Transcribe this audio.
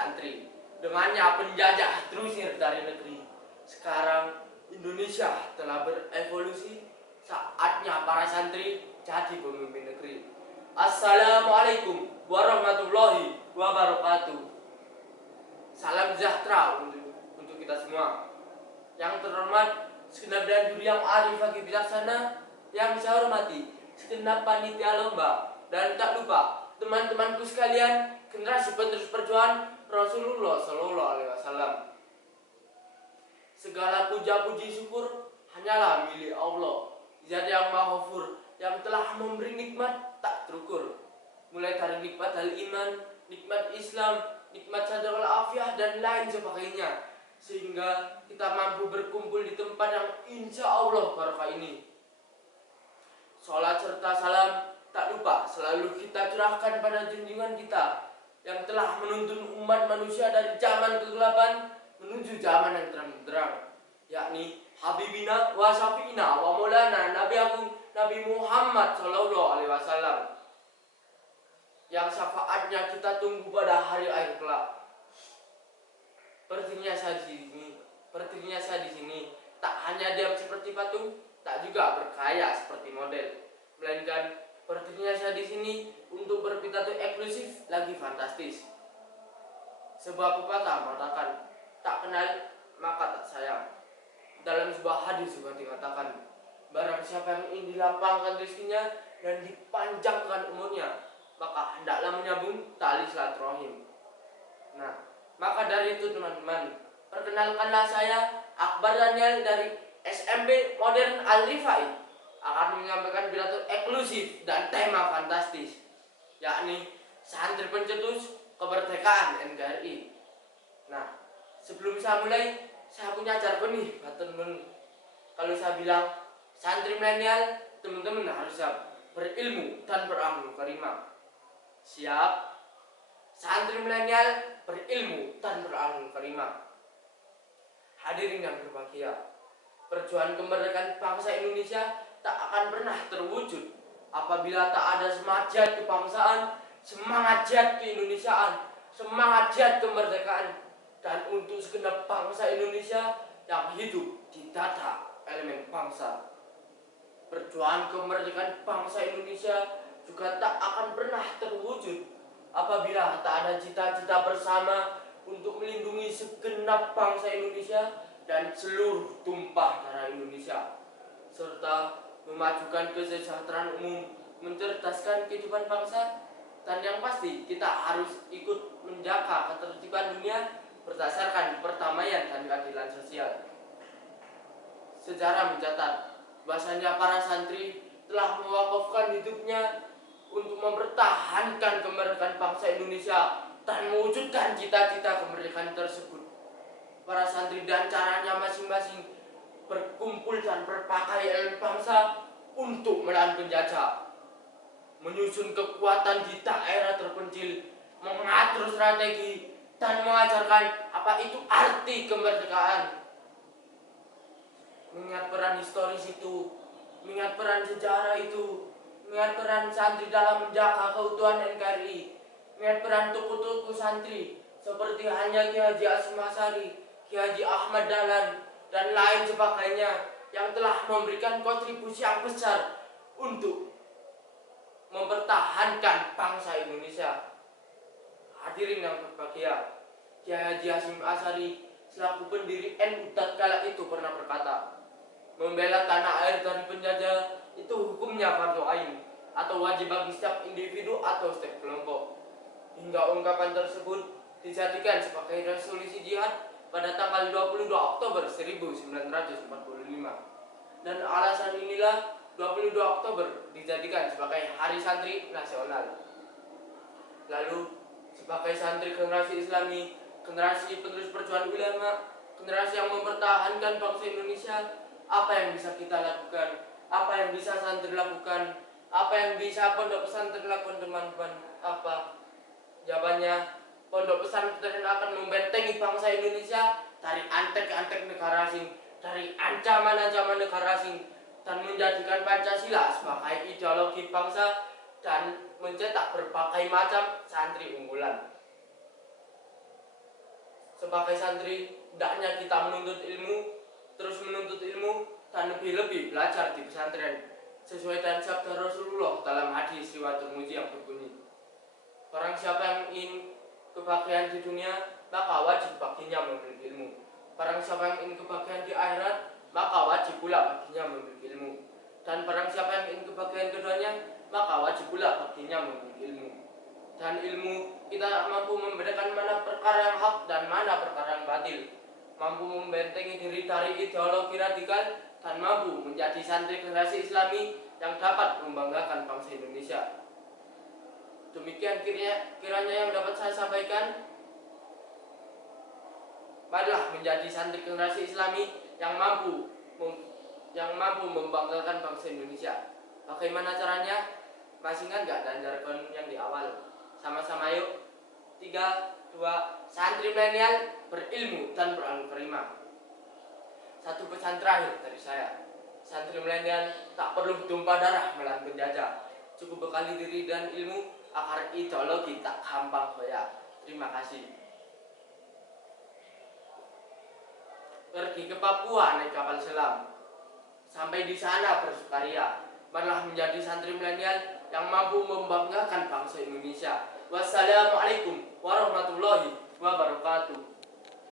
santri. Dengannya penjajah terusir dari negeri. Sekarang Indonesia telah berevolusi. Saatnya para santri jadi pemimpin negeri. Assalamualaikum warahmatullahi wabarakatuh. Salam sejahtera untuk kita semua. Yang terhormat segenap dan juri yang arif bagi bijaksana, yang saya hormati segenap panitia lomba, dan tak lupa teman-temanku sekalian, generasi penerus perjuangan Rasulullah Shallallahu Alaihi Wasallam. Segala puja-puji syukur hanyalah milik Allah, Zat yang Maha Ghafur, yang telah memberi nikmat tak terukur. Mulai dari nikmat al-iman, nikmat Islam, nikmat sadaqal afiyah, dan lain sebagainya, sehingga kita mampu berkumpul di tempat yang insya Allah barokah ini. Salat serta salam tak lupa selalu kita curahkan pada junjungan kita yang telah menuntun umat manusia dari zaman kegelapan menuju zaman yang terang-terang, yakni Habibina wa Syafi'ina wa Maulana Nabi Agung Nabi Muhammad Sallallahu Alaihi Wasallam, yang syafaatnya kita tunggu pada hari akhir kelak. Berdirinya saya di sini tak hanya diam seperti patung, tak juga berkaya seperti model, melainkan berdirinya saya di sini untuk berpidato eksklusif lagi fantastis. Sebuah pepatah mengatakan, tak kenal maka tak sayang. Dalam sebuah hadis juga dikatakan, barang siapa yang ingin dilapangkan rezekinya dan dipanjangkan umurnya, maka hendaklah menyambung tali silaturahim. Nah, maka dari itu teman-teman, perkenalkanlah saya Akbar Daniel dari SMP Modern Al-Rifai akan menyampaikan pidato eksklusif dan tema fantastis, yakni santri pencetus kemerdekaan NKRI. Nah, sebelum saya mulai, saya punya jargon nih buat teman-teman. Kalau saya bilang santri milenial, teman-teman harus siap berilmu dan beramal karimah. Siap? Santri milenial berilmu dan beramal karimah. Hadirin yang berbahagia, perjuangan kemerdekaan bangsa Indonesia tak akan pernah terwujud apabila tak ada semangat jihad kebangsaan, semangat jihad keindonesiaan, semangat jihad kemerdekaan, dan untuk segenap bangsa Indonesia yang hidup di data elemen bangsa. Perjuangan kemerdekaan bangsa Indonesia juga tak akan pernah terwujud apabila tak ada cita-cita bersama untuk melindungi segenap bangsa Indonesia dan seluruh tumpah darah Indonesia, serta memajukan kesejahteraan umum, mencerdaskan kehidupan bangsa, dan yang pasti kita harus ikut menjaga ketertiban dunia berdasarkan perdamaian dan keadilan sosial. Sejarah mencatat bahwasanya para santri telah mewakafkan hidupnya untuk mempertahankan kemerdekaan bangsa Indonesia dan mewujudkan cita-cita kemerdekaan tersebut. Para santri dan caranya masing-masing berkumpul dan berpakaian bangsa untuk melawan penjajah, menyusun kekuatan di daerah terpencil, mengatur strategi, dan mengajarkan apa itu arti kemerdekaan. Mengingat peran historis itu, mengingat peran sejarah itu, mengingat peran santri dalam menjaga keutuhan NKRI, mengingat peran tokoh-tokoh santri seperti halnya Ki Haji Hasyim Asy'ari, Ki Haji Ahmad Dahlan, dan lain sebagainya yang telah memberikan kontribusi yang besar untuk mempertahankan bangsa Indonesia. Hadirin yang berbahagia, Ki Haji Hasyim Asy'ari selaku pendiri NU tatkala itu pernah berkata, membela tanah air dari penjajah itu hukumnya fardhu ain atau wajib bagi setiap individu atau setiap kelompok. Hingga ungkapan tersebut dijadikan sebagai resolusi jihad pada tanggal 22 Oktober 1945. Dan alasan inilah 22 Oktober dijadikan sebagai Hari Santri Nasional. Lalu sebagai santri generasi Islami, generasi penerus perjuangan ulama, generasi yang mempertahankan bangsa Indonesia, apa yang bisa kita lakukan? Apa yang bisa santri lakukan? Apa yang bisa pondok pesantren lakukan, teman-teman? Apa? Jawabannya, pondok pesantren akan membentengi bangsa Indonesia dari antek-antek negara asing, dari ancaman-ancaman negara asing, dan menjadikan Pancasila sebagai ideologi bangsa dan mencetak berbagai macam santri unggulan. Sebagai santri, hendaknya kita menuntut ilmu, terus menuntut ilmu, dan lebih-lebih belajar di pesantren, sesuai dengan sabda Rasulullah dalam hadis riwayat Tirmidzi yang berbunyi, barang siapa yang ingin kebahagiaan di dunia, maka wajib baginya memiliki ilmu. Barang siapa yang ingin kebahagiaan di akhirat, maka wajib pula baginya memiliki ilmu. Dan barang siapa yang ingin kebahagiaan keduanya, maka wajib pula baginya memiliki ilmu. Dan ilmu kita mampu membedakan mana perkara yang hak dan mana perkara yang batil, mampu membentengi diri dari ideologi radikal, dan mampu menjadi santri generasi Islami yang dapat membanggakan bangsa Indonesia. Demikian kiranya yang dapat saya sampaikan. Marilah menjadi santri generasi Islami yang mampu membanggakan bangsa Indonesia. Bagaimana caranya? Masih ingat gak dan jargon yang di awal? Sama-sama yuk. 3, 2, santri milenial berilmu dan beramal karimah. Satu pesan terakhir dari saya. Santri milenial tak perlu tumpah darah melawan penjajah. Cukup bekali diri dan ilmu agar ideologi tak gampang goyah. Terima kasih. Pergi ke Papua naik kapal selam, sampai di sana bersukaria. Marilah menjadi santri milenial yang mampu membanggakan bangsa Indonesia. Wassalamualaikum warahmatullahi wabarakatuh.